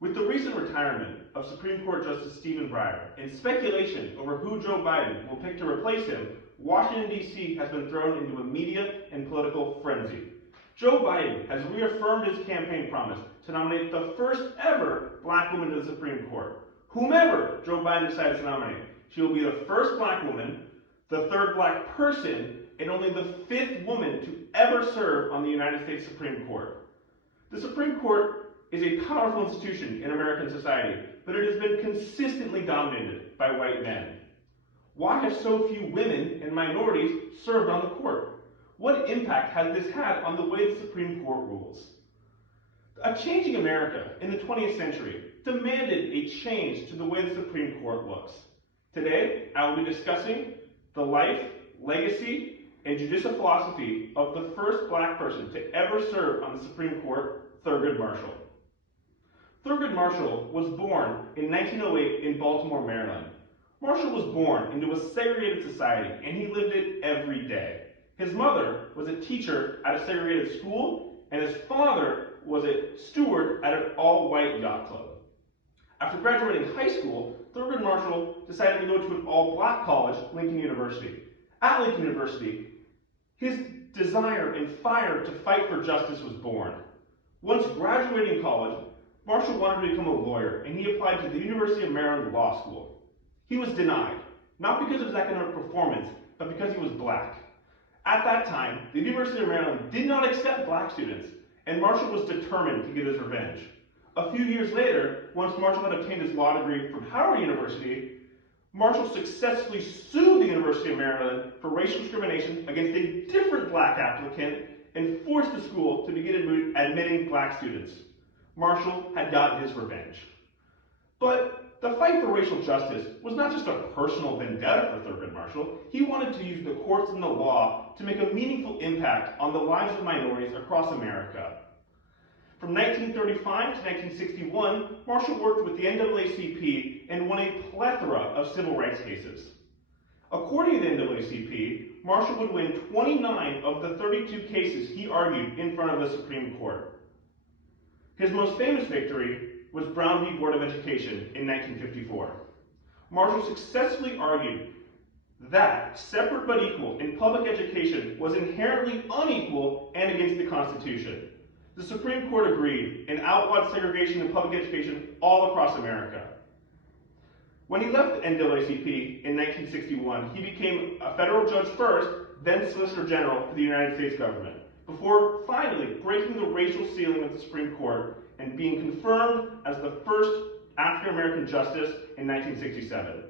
With the recent retirement of Supreme Court Justice Stephen Breyer and speculation over who Joe Biden will pick to replace him, Washington, D.C. has been thrown into a media and political frenzy. Joe Biden has reaffirmed his campaign promise to nominate the first ever black woman to the Supreme Court. Whomever Joe Biden decides to nominate, she will be the first black woman, the third black person, and only the fifth woman to ever serve on the United States Supreme Court. The Supreme Court is a powerful institution in American society, but it has been consistently dominated by white men. Why have so few women and minorities served on the court? What impact has this had on the way the Supreme Court rules? A changing America in the 20th century demanded a change to the way the Supreme Court looks. Today, I will be discussing the life, legacy, and judicial philosophy of the first black person to ever serve on the Supreme Court, Thurgood Marshall. Thurgood Marshall was born in 1908 in Baltimore, Maryland. Marshall was born into a segregated society, and he lived it every day. His mother was a teacher at a segregated school, and his father was a steward at an all-white yacht club. After graduating high school, Thurgood Marshall decided to go to an all-black college, Lincoln University. At Lincoln University, his desire and fire to fight for justice was born. Once graduating college, Marshall wanted to become a lawyer, and he applied to the University of Maryland Law School. He was denied, not because of his academic performance, but because he was black. At that time, the University of Maryland did not accept black students, and Marshall was determined to get his revenge. A few years later, once Marshall had obtained his law degree from Howard University, Marshall successfully sued the University of Maryland for racial discrimination against a different black applicant and forced the school to begin admitting black students. Marshall had gotten his revenge. But the fight for racial justice was not just a personal vendetta for Thurgood Marshall. He wanted to use the courts and the law to make a meaningful impact on the lives of minorities across America. From 1935 to 1961, Marshall worked with the NAACP and won a plethora of civil rights cases. According to the NAACP, Marshall would win 29 of the 32 cases he argued in front of the Supreme Court. His most famous victory was Brown v. Board of Education in 1954. Marshall successfully argued that separate but equal in public education was inherently unequal and against the Constitution. The Supreme Court agreed and outlawed segregation in public education all across America. When he left the NAACP in 1961, he became a federal judge first, then Solicitor General for the United States government, before finally breaking the racial ceiling of the Supreme Court and being confirmed as the first African-American justice in 1967.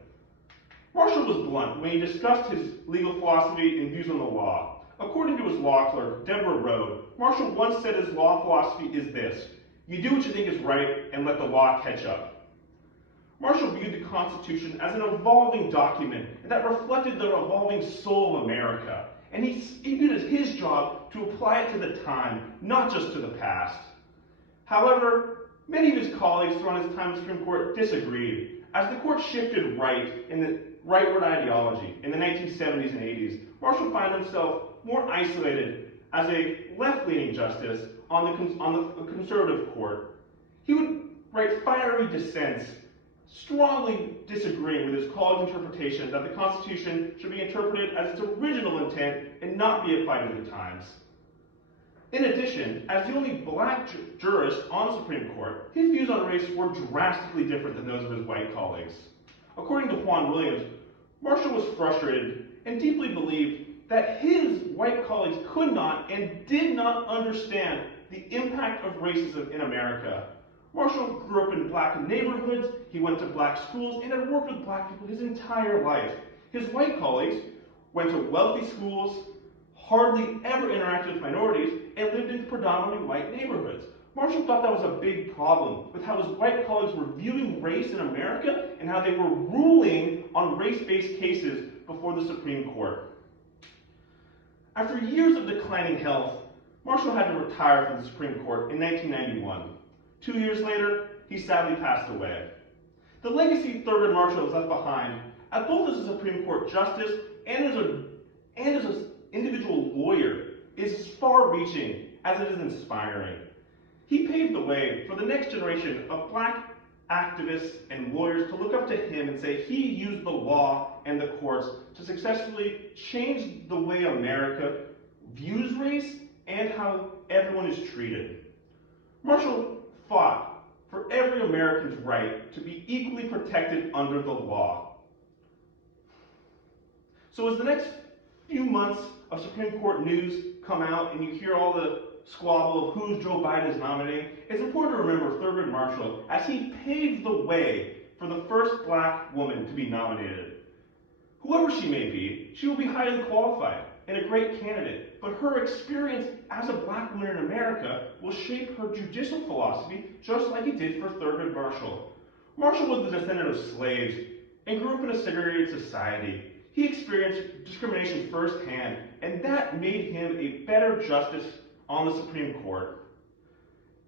Marshall was blunt when he discussed his legal philosophy and views on the law. According to his law clerk, Deborah Rode, Marshall once said his law philosophy is this: you do what you think is right and let the law catch up. Marshall viewed the Constitution as an evolving document that reflected the evolving soul of America, and he viewed it as his job to apply it to the time, not just to the past. However, many of his colleagues throughout his time in the Supreme Court disagreed. As the court shifted right in the rightward ideology in the 1970s and 80s, Marshall found himself more isolated as a left-leaning justice on the conservative court. He would write fiery dissents, strongly disagreeing with his colleague's interpretation that the Constitution should be interpreted as its original intent and not be applied to the times. In addition, as the only black jurist on the Supreme Court, his views on race were drastically different than those of his white colleagues. According to Juan Williams, Marshall was frustrated and deeply believed that his white colleagues could not and did not understand the impact of racism in America. Marshall grew up in black neighborhoods, he went to black schools, and had worked with black people his entire life. His white colleagues went to wealthy schools, hardly ever interacted with minorities, and lived in predominantly white neighborhoods. Marshall thought that was a big problem with how his white colleagues were viewing race in America and how they were ruling on race-based cases before the Supreme Court. After years of declining health, Marshall had to retire from the Supreme Court in 1991. 2 years later, he sadly passed away. The legacy Thurgood Marshall has left behind, both as a Supreme Court justice and as an individual lawyer, is as far-reaching as it is inspiring. He paved the way for the next generation of black activists and lawyers to look up to him and say he used the law and the courts to successfully change the way America views race and how everyone is treated. Marshall fought for every American's right to be equally protected under the law. So as the next few months of Supreme Court news come out and you hear all the squabble of who Joe Biden is nominating, it's important to remember Thurgood Marshall as he paved the way for the first black woman to be nominated. Whoever she may be, she will be highly qualified and a great candidate, but her experience as a black woman in America will shape her judicial philosophy just like it did for Thurgood Marshall. Marshall was the descendant of slaves and grew up in a segregated society. He experienced discrimination firsthand, and that made him a better justice on the Supreme Court.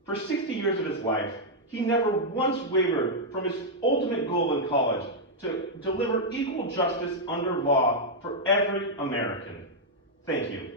For 60 years of his life, he never once wavered from his ultimate goal in college to deliver equal justice under law for every American. Thank you.